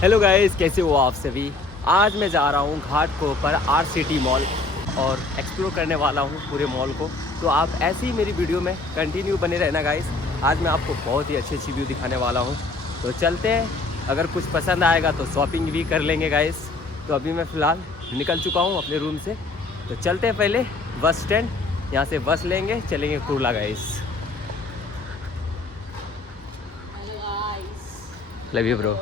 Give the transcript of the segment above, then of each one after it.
Hello guys, कैसे हो आप सभी। आज मैं जा रहा हूँ घाटकोपर आर सिटी मॉल और एक्सप्लोर करने वाला हूँ पूरे मॉल को। तो आप ऐसे ही मेरी वीडियो में कंटिन्यू बने रहना गाइस। आज मैं आपको बहुत ही अच्छी व्यू दिखाने वाला हूँ। तो चलते हैं, अगर कुछ पसंद आएगा तो शॉपिंग भी कर लेंगे गाइस। तो अभी मैं फ़िलहाल निकल चुका हूँ अपने रूम से। तो चलते हैं पहले बस स्टैंड, यहाँ से बस लेंगे, चलेंगे Kurla guys. Love you bro.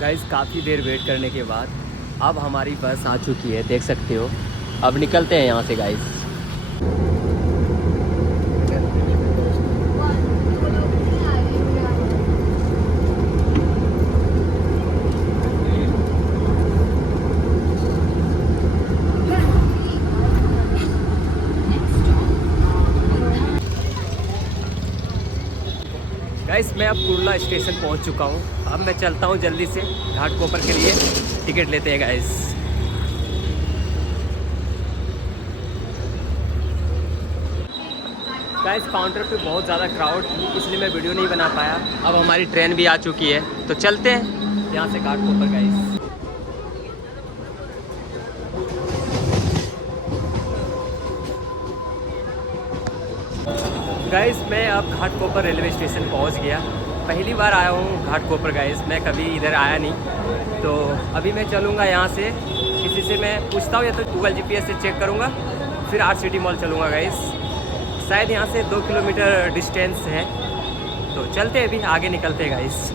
Guys काफ़ी देर वेट करने के बाद अब हमारी बस आ चुकी है, देख सकते हो। अब निकलते हैं यहाँ से गाइस। गाइस मैं अब कुर्ला स्टेशन पहुँच चुका हूँ। अब मैं चलता हूँ जल्दी से घाटकोपर के लिए। टिकट लेते हैं गाइस। गाइस काउंटर पे बहुत ज़्यादा क्राउड थी, इसलिए मैं वीडियो नहीं बना पाया। अब हमारी ट्रेन भी आ चुकी है, तो चलते हैं यहाँ से घाटकोपर गाइस। गाइस मैं अब घाटकोपर रेलवे स्टेशन पहुँच गया। पहली बार आया हूँ घाटकोपर गाइस, मैं कभी इधर आया नहीं। तो अभी मैं चलूँगा यहाँ से, किसी से मैं पूछता हूँ या तो गूगल जीपीएस से चेक करूँगा, फिर आर सिटी मॉल चलूँगा गाइस। शायद यहाँ से 2 किलोमीटर डिस्टेंस है। तो चलते हैं, अभी आगे निकलते हैं गाइस।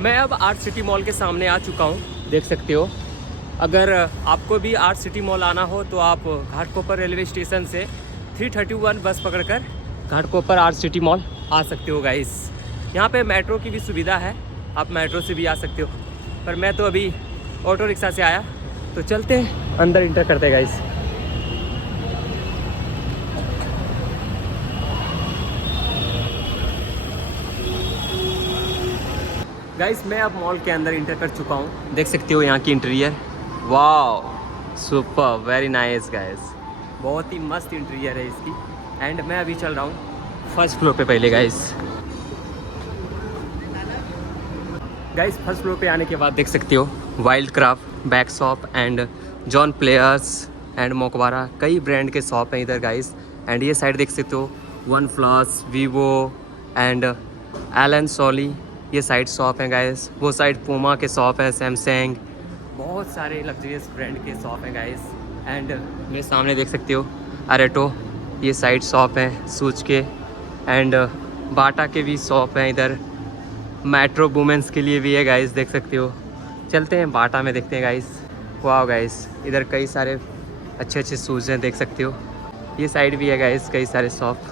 मैं अब आर्ट सिटी मॉल के सामने आ चुका हूँ, देख सकते हो। अगर आपको भी आर्ट सिटी मॉल आना हो तो आप घाटकोपर रेलवे स्टेशन से 331 बस पकड़कर घाटकोपर आर्ट सिटी मॉल आ सकते हो गाइस। यहाँ पे मेट्रो की भी सुविधा है, आप मेट्रो से भी आ सकते हो, पर मैं तो अभी ऑटो रिक्शा से आया। तो चलते हैं अंदर, इंटर करते हैं गाइस। गाइस मैं अब मॉल के अंदर इंटर कर चुका हूँ, देख सकते हो यहाँ की इंटीरियर। वाह सुपर, वेरी नाइस गाइस, बहुत ही मस्त इंटीरियर है इसकी। एंड मैं अभी चल रहा हूँ फर्स्ट फ्लोर पे पहले गाइस। फर्स्ट फ्लोर पे आने के बाद देख सकते हो Wildcraft, back shop and John Players and Mokobara, कई ब्रांड के शॉप हैं इधर गाइस। एंड ये साइड देख सकते हो one plus, Vivo and Alan सोली, ये साइड शॉप हैं गाइस। वो साइड पूमा के शॉप है, सैमसंग, बहुत सारे लग्जरियस ब्रांड के शॉप हैं गाइस। एंड मेरे सामने देख सकते हो अरेटो, ये साइड शॉप है सूज के। एंड बाटा के भी शॉप हैं इधर। मेट्रो वुमेंस के लिए भी है गाइस, देख सकते हो। चलते हैं बाटा में, देखते हैं गाइस। वाह गाइस इधर कई सारे अच्छे शूज़ हैं, देख सकते हो। ये साइड भी है गाइस, कई सारे शॉप।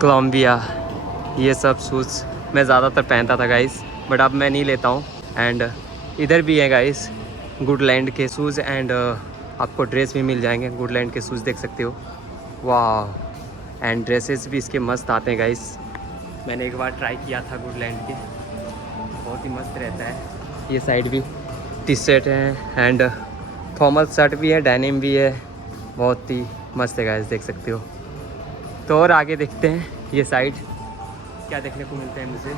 कोलम्बिया, ये सब शूज़ मैं ज़्यादातर पहनता था गाइस, बट अब मैं नहीं लेता हूँ। एंड इधर भी है गाइस गुडलैंड के शूज़। एंड आपको ड्रेस भी मिल जाएंगे गुडलैंड के शूज़, देख सकते हो। वाह, एंड ड्रेसेस भी इसके मस्त आते हैं गाइस। मैंने एक बार ट्राई किया था गुडलैंड के, बहुत ही मस्त रहता है। ये साइड भी टी शर्ट है एंड फॉर्मल शर्ट भी है, डेनिम भी है, बहुत ही मस्त है गाइस, देख सकते हो। तो और आगे देखते हैं ये साइड क्या देखने को मिलता है मुझे।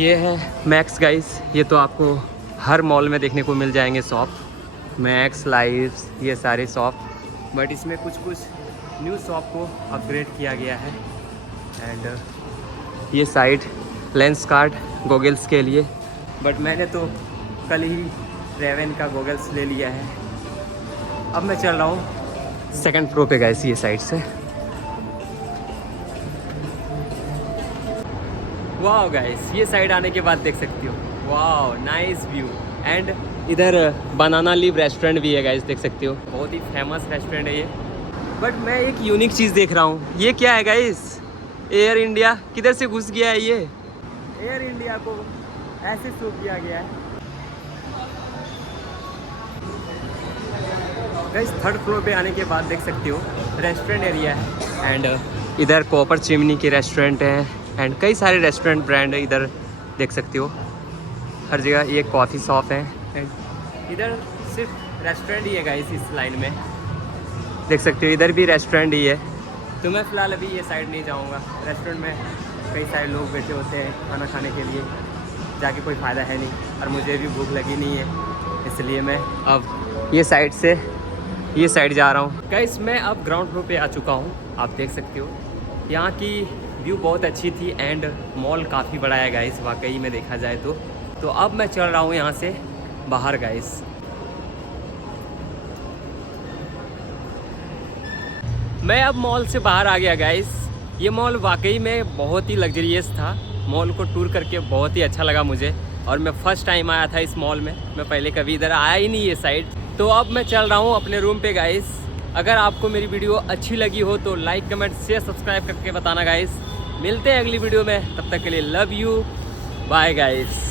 ये है मैक्स गाइस, ये तो आपको हर मॉल में देखने को मिल जाएंगे शॉप, मैक्स, लाइव्स, ये सारे शॉप। बट इसमें कुछ न्यू शॉप को अपग्रेड किया गया है। एंड ये साइड लेंस कार्ड गॉगल्स के लिए, बट मैंने तो कल ही रेवन का गॉगल्स ले लिया है। अब मैं चल रहा हूँ सेकंड फ्लोर पे गाइस, ये साइड से। वाह गाइस ये साइड आने के बाद देख सकते हो, वाह नाइस व्यू। एंड इधर बनाना लीव रेस्टोरेंट भी है गाइस, देख सकते हो, बहुत ही फेमस रेस्टोरेंट है ये। बट मैं एक यूनिक चीज़ देख रहा हूँ, ये क्या है गाइस? एयर इंडिया किधर से घुस गया है? ये एयर इंडिया को ऐसे शो किया गया है गाइस। थर्ड फ्लोर पे आने के बाद देख सकते हो रेस्टोरेंट एरिया है। एंड इधर कॉपर चिमनी के रेस्टोरेंट हैं एंड कई सारे रेस्टोरेंट ब्रांड इधर देख सकते हो हर जगह। ये कॉफ़ी शॉप है एंड इधर सिर्फ रेस्टोरेंट ही है गाइस इस लाइन में, देख सकते हो इधर भी रेस्टोरेंट ही है। तो मैं फ़िलहाल अभी ये साइड नहीं जाऊँगा, रेस्टोरेंट में कई सारे लोग बैठे होते हैं खाना खाने के लिए, जाके कोई फ़ायदा है नहीं और मुझे भी भूख लगी नहीं है, इसलिए मैं अब ये साइड से ये साइड जा रहा हूँ। गाइस मैं अब ग्राउंड फ्लोर पे आ चुका हूँ, आप देख सकते हो यहाँ की व्यू बहुत अच्छी थी एंड मॉल काफ़ी बड़ा है गाइस वाकई में देखा जाए तो अब मैं चल रहा हूँ यहाँ से बाहर गाइस। मैं अब मॉल से बाहर आ गया गाइस। ये मॉल वाकई में बहुत ही लग्जरियस था, मॉल को टूर करके बहुत ही अच्छा लगा मुझे और मैं फ़र्स्ट टाइम आया था इस मॉल में, मैं पहले कभी इधर आया ही नहीं ये साइड। तो अब मैं चल रहा हूँ अपने रूम पे गाइस। अगर आपको मेरी वीडियो अच्छी लगी हो तो लाइक कमेंट शेयर सब्सक्राइब करके बताना गाइस। मिलते हैं अगली वीडियो में, तब तक के लिए लव यू, बाय गाइस।